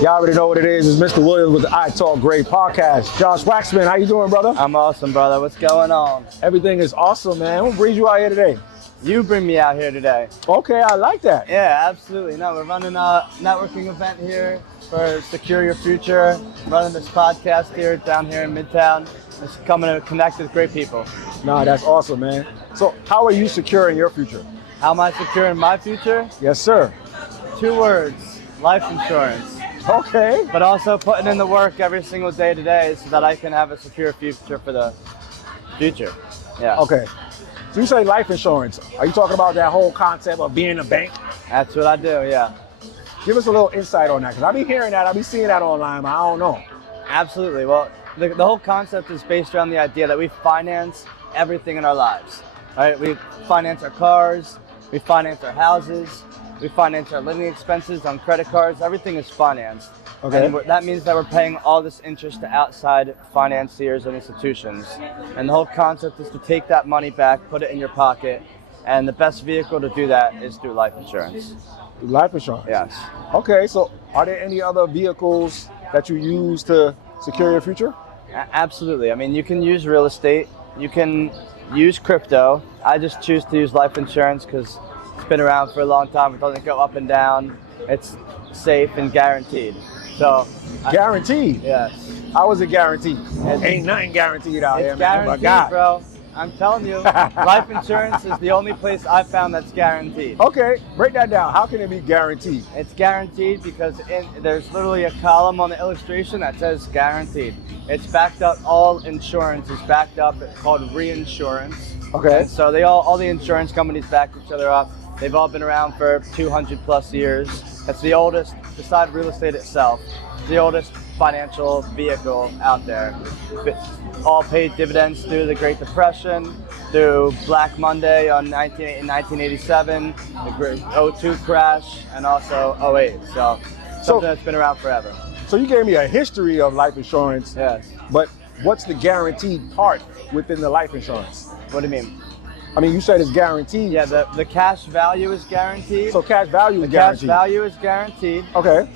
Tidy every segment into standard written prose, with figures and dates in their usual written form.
Y'all already know what it is. It's Mr. Williams with the I Talk Great podcast. Josh Waxman, how you doing, brother? I'm awesome, brother. What's going on? Everything is awesome, man. What brings you out here today? You bring me out here today. Okay, I like that. Yeah, absolutely. No, we're running a networking event here for Secure Your Future. Running this podcast here down here in Midtown. Just coming to connect with great people. Nah, that's awesome, man. So how are you securing your future? How am I securing my future? Yes, sir. 2 words: life insurance. Okay. But also putting in the work every single day today so that I can have a secure future for the future. Yeah. Okay. So you say life insurance. Are you talking about that whole concept of being a bank? That's what I do, yeah. Give us a little insight on that, because I be hearing that, I be seeing that online, but I don't know. Absolutely. Well, the whole concept is based around the idea that we finance everything in our lives. Right? We finance our cars, we finance our houses, we finance our living expenses on credit cards. Everything is financed. Okay. And that means that we're paying all this interest to outside financiers and institutions. And the whole concept is to take that money back, put it in your pocket, and the best vehicle to do that is through life insurance. Life insurance? Yes. Okay, so are there any other vehicles that you use to secure your future? Absolutely. I mean, you can use real estate, you can use crypto. I just choose to use life insurance because it's been around for a long time. It doesn't go up and down. It's safe and guaranteed. So Guaranteed? Yes. How is it guaranteed? Ain't nothing guaranteed out here, It's man. Oh my guaranteed, God. bro. I'm telling you, life insurance is the only place I've found that's guaranteed. Okay, break that down. How can it be guaranteed? It's guaranteed because there's literally a column on the illustration that says guaranteed. It's backed up. All insurance is backed up. It's called reinsurance. Okay. And so all the insurance companies back each other up. They've all been around for 200 plus years. It's the oldest, besides real estate itself, the oldest financial vehicle out there. All paid dividends through the Great Depression, through Black Monday in 1987, the 02 crash, and also 08. So something that's been around forever. So you gave me a history of life insurance. Yes. But what's the guaranteed part within the life insurance? What do you mean? I mean, you said it's guaranteed. Yeah, the cash value is guaranteed. So cash value is The cash guaranteed. value is guaranteed. Okay.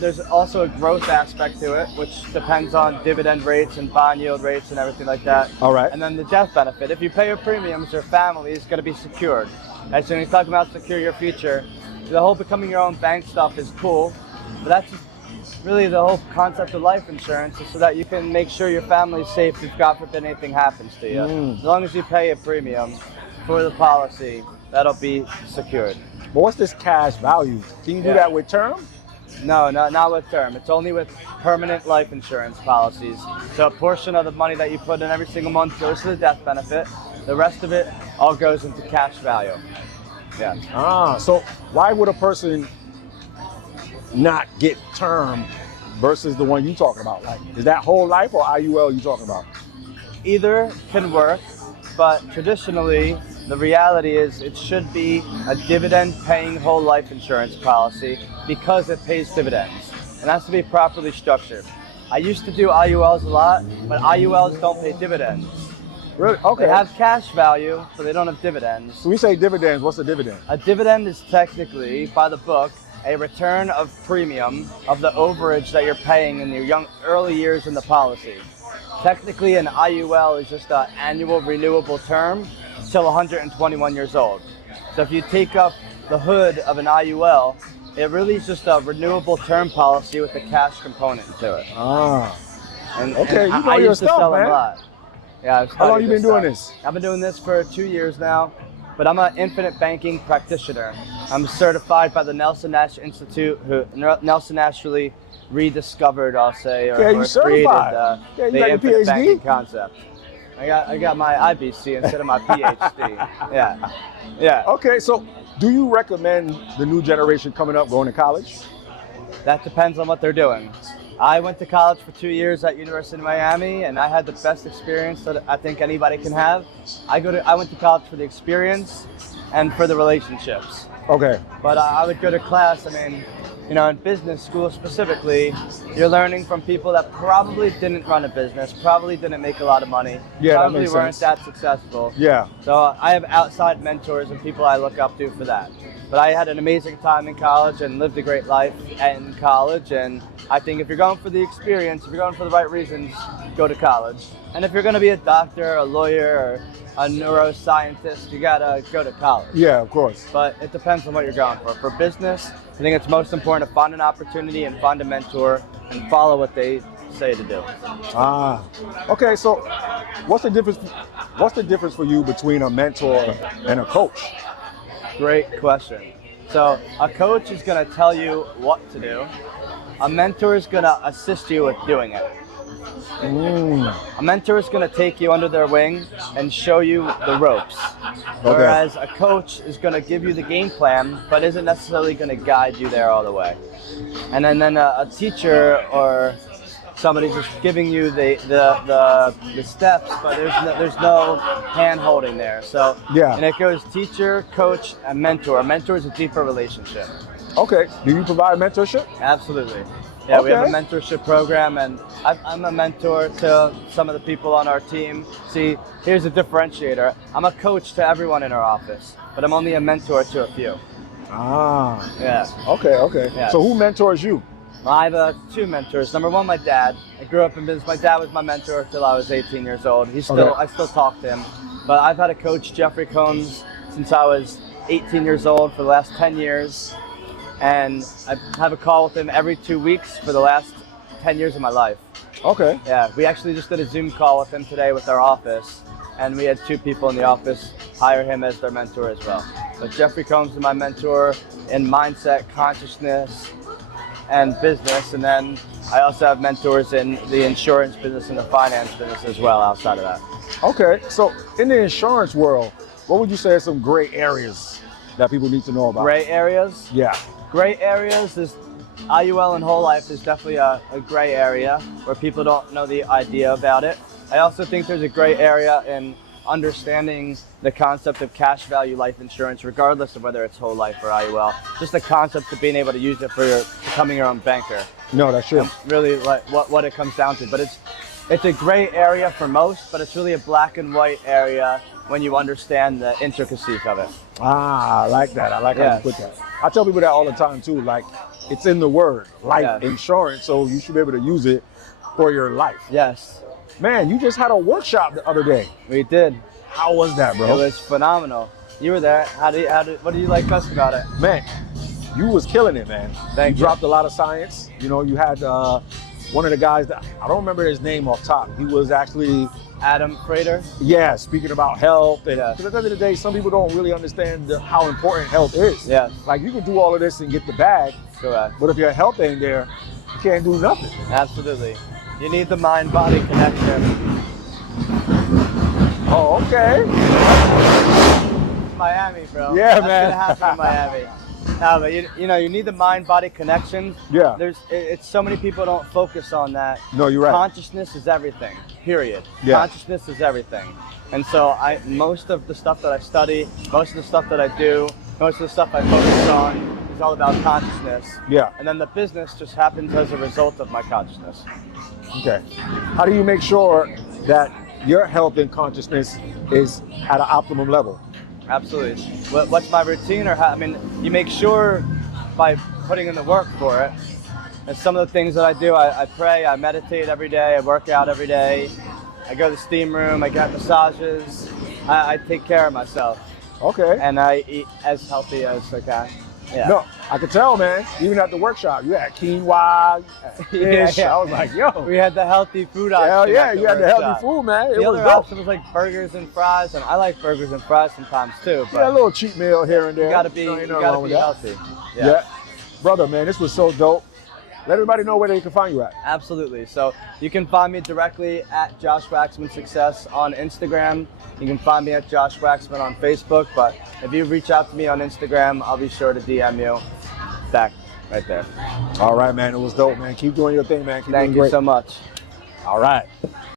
There's also a growth aspect to it, which depends on dividend rates and bond yield rates and everything like that. All right. And then the death benefit. If you pay your premiums, your family is going to be secured. And so when you talk about secure your future, the whole becoming your own bank stuff is cool, but that's really the whole concept of life insurance, is so that you can make sure your family's safe if God forbid anything happens to you. As long as you pay a premium for the policy, that'll be secured. But what's this cash value? Can you do that with term? No, not with term. It's only with permanent life insurance policies. So a portion of the money that you put in every single month goes to the death benefit. The rest of it all goes into cash value. Yeah. So why would a person not get term versus the one you talking about? Like, is that whole life or IUL you talking about? Either can work, but traditionally, the reality is it should be a dividend-paying whole life insurance policy because it pays dividends. And has to be properly structured. I used to do IULs a lot, but IULs don't pay dividends. Really? Okay. They have cash value, but they don't have dividends. So we say dividends. What's a dividend? A dividend is technically, by the book, a return of premium of the overage that you're paying in your early years in the policy. Technically, an IUL is just an annual renewable term till 121 years old. So if you take up the hood of an IUL, it really is just a renewable term policy with a cash component to it. And Okay, you know I your used to stuff, sell man. them a lot. Yeah, How long you been doing this? I've been doing this for 2 years now, but I'm an infinite banking practitioner. I'm certified by the Nelson Nash Institute, who Nelson Nash really rediscovered, I'll say, or you certified. created You got the your infinite PhD? banking concept. I got my IBC instead of my PhD. Yeah. Okay, so do you recommend the new generation coming up going to college? That depends on what they're doing. I went to college for 2 years at University of Miami, and I had the best experience that I think anybody can have. I went to college for the experience and for the relationships. Okay. But I would go to class. I mean, in business school specifically, you're learning from people that probably didn't run a business, probably didn't make a lot of money, Yeah, that probably makes weren't sense. that successful. Yeah. So I have outside mentors and people I look up to for that. But I had an amazing time in college and lived a great life in college. And I think if you're going for the experience, if you're going for the right reasons, go to college. And if you're going to be a doctor, a lawyer, or a neuroscientist, you gotta go to college. Yeah, of course. But it depends on what you're going for. For business, I think it's most important to find an opportunity and find a mentor and follow what they say to do. Ah, okay. So, what's the difference? What's the difference for you between a mentor and a coach? Great question. So a coach is going to tell you what to do. A mentor is going to assist you with doing it. A mentor is going to take you under their wing and show you the ropes. Whereas a coach is going to give you the game plan, but isn't necessarily going to guide you there all the way. And then a teacher or somebody's just giving you the steps, but there's no hand holding there. So Yeah. and it goes teacher, coach, and mentor. A mentor is a deeper relationship. Okay. Do you provide mentorship? Absolutely. Yeah, we have a Okay. mentorship program, and I'm a mentor to some of the people on our team. See, here's a differentiator. I'm a coach to everyone in our office, but I'm only a mentor to a few. Ah. Yeah. Okay. Okay. Yeah. So who mentors you? I have two mentors. Number one, my dad. I grew up in business. My dad was my mentor till I was 18 years old. I still talk to him. But I've had a coach, Jeffrey Combs, since I was 18 years old for the last 10 years. And I have a call with him every 2 weeks for the last 10 years of my life. Okay. Yeah, we actually just did a Zoom call with him today with our office. And we had two people in the office hire him as their mentor as well. But Jeffrey Combs is my mentor in mindset, consciousness, and business. And then I also have mentors in the insurance business and the finance business as well outside of that. Okay. So in the insurance world, what would you say are some gray areas that people need to know about? Gray areas? Yeah. Gray areas is IUL and whole life is definitely a gray area where people don't know the idea about it. I also think there's a gray area in understanding the concept of cash value life insurance, regardless of whether it's whole life or IUL. Just the concept of being able to use it for becoming your own banker. No, that's true. Really like what it comes down to. But it's a gray area for most, but it's really a black and white area when you understand the intricacies of it. Ah, I like that. I like how you put that. I tell people that all the time too. Like, it's in the word, life insurance, so you should be able to use it for your life. Yes. Man, you just had a workshop the other day. We did. How was that, bro? It was phenomenal. You were there. What do you like best about it? Man, you was killing it, man. Thank you. Dropped a lot of science. You know, you had one of the guys that, I don't remember his name off top. He was actually, Adam Frater. yeah, speaking about health. And Yes. because at the end of the day, some people don't really understand how important health is. Yes. Like, you can do all of this and get the bag, Correct. but if your health ain't there, you can't do nothing. Absolutely. You need the mind-body connection. Oh, okay. Miami, bro. Yeah, That's man. gonna happen in Miami. No, but you need the mind-body connection. Yeah. It's so many people don't focus on that. No, you're right. Consciousness is everything. Period. Yeah. Consciousness is everything. And so most of the stuff that I study, most of the stuff that I do, most of the stuff I focus on is all about consciousness. Yeah. And then the business just happens as a result of my consciousness. Okay. How do you make sure that your health and consciousness is at an optimum level? Absolutely. What's my routine, or how? I mean, you make sure by putting in the work for it. And some of the things that I do, I pray, I meditate every day, I work out every day, I go to the steam room, I get massages, I take care of myself, Okay. and I eat as healthy as I can. Yeah. No, I could tell, man. Even at the workshop, you had quinoa, fish. Yeah. I was like, yo. We had the healthy food option. Hell yeah, at the you had the workshop. healthy food, man. It The was other dope. option was like burgers and fries, and I like burgers and fries sometimes too. But Yeah, a little cheat meal here and there. you gotta be, Ain't you nothing gotta wrong be with that. healthy. Yeah. Brother, man, this was so dope. Let everybody know where they can find you at. Absolutely. So you can find me directly at Josh Waxman Success on Instagram. You can find me at Josh Waxman on Facebook. But if you reach out to me on Instagram, I'll be sure to DM you back right there. All right, man. It was dope, man. Keep doing your thing, man. Keep Thank doing you great. so much. All right.